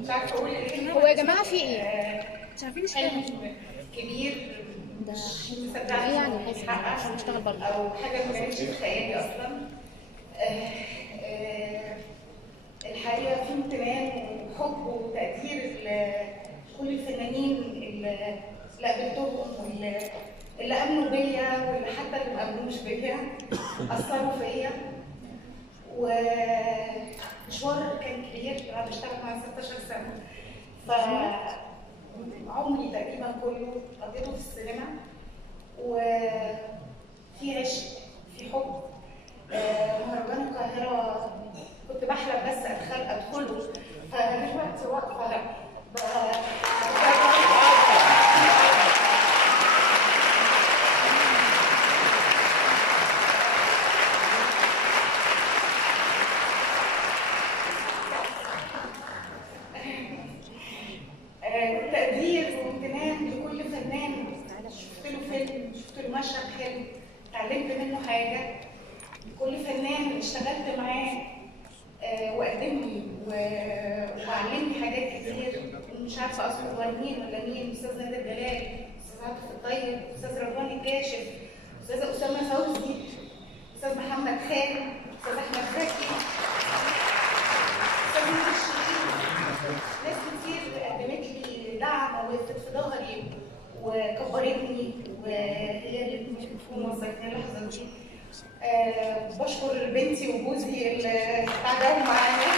مش عارفه اقول ايه. هو يا جماعه في ايه؟ مش عارفين حلم كبير ده مش ايه مصدقه يعني؟ انه يتحقق هنشتغل برضه او حاجه ما كانتش في خيالي اصلا. الحقيقه في امتنان وحب وتقدير لكل الفنانين اللي قابلتهم واللي امنوا بيا واللي حتى اللي ما امنوش بيا اثروا فيا. ومشوار كان كبير، انا بشتغل مع 16 سنه، فعمري تقريبا كله قضيته في السينما، وفي عشق، في حب. مهرجان القاهره كنت بحلم بس ادخله، فدلوقتي واقفه تقدير وامتنان لكل فنان شفت له فيلم، شفت له مشهد حلو اتعلمت منه حاجه. كل فنان اشتغلت معاه وقدم لي وعلمني حاجات كتير، مش عارفه اذكر هو مين ولا مين. استاذ نادر جلال، استاذ عاطف الطيب، استاذ رضوان الكاشف، استاذ اسامه فوزي، استاذ محمد خان، استاذ احمد زكي، استاذ ناس كتير قدمت لي دعم ووقفت في ظهري وكبرتني، وهي اللي بتكون وصلتني اللحظه دي. بشكر بنتي وجوزي اللي تعبوا معايا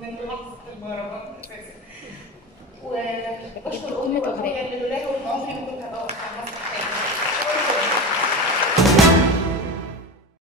من لحظه المهرجان اساسا. وبشكر امي وابويا اللي لولاهم عمري ما كنت هبقى واقفه.